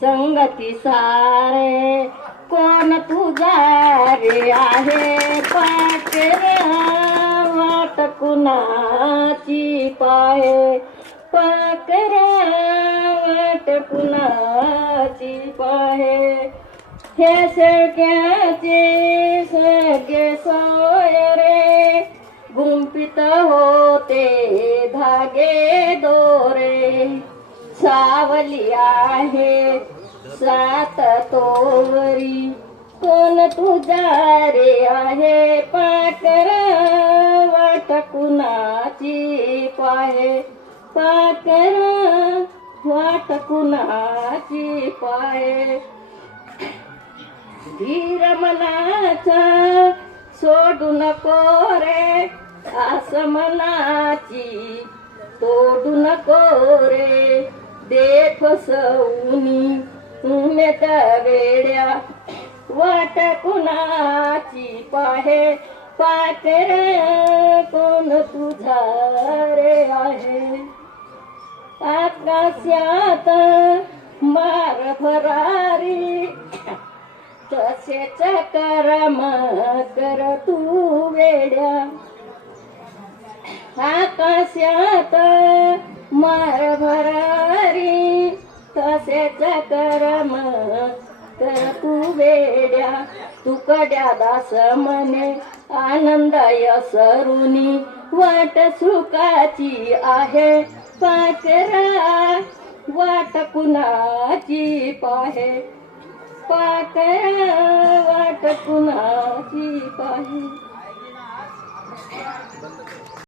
संगती सारे कोण तुझा रे आहे पाकरे वाट कुणाची पाहे पाकरे वाट कुणाची पाहे हे सगळ्याचे सगळे सोय रे गुंफित होते धागे दोरे सावली आहे सात तोवरी कोण तुझा रे आहे पाकर वाट कुणाची पाहे पाकर वाट कुणाची पाहे धीर मनाचा सोडू नको रे आस मनाची तोडू नको रे दे फसवूनी उमेद वेड्या वाट कुणाची पाहे पाकर कोण तुझा रे आहे आकाशात मार भरारी तसेच करम कर तू वेड्या आकाशात मार भरारी तसेच करम कर तू वेड्या तुकड्या दास मने आनंदाय सरुनी वाट सुखाची आहे पाकरा वाट कुणाची पाहे पाकरा वाट कुणाची पाहे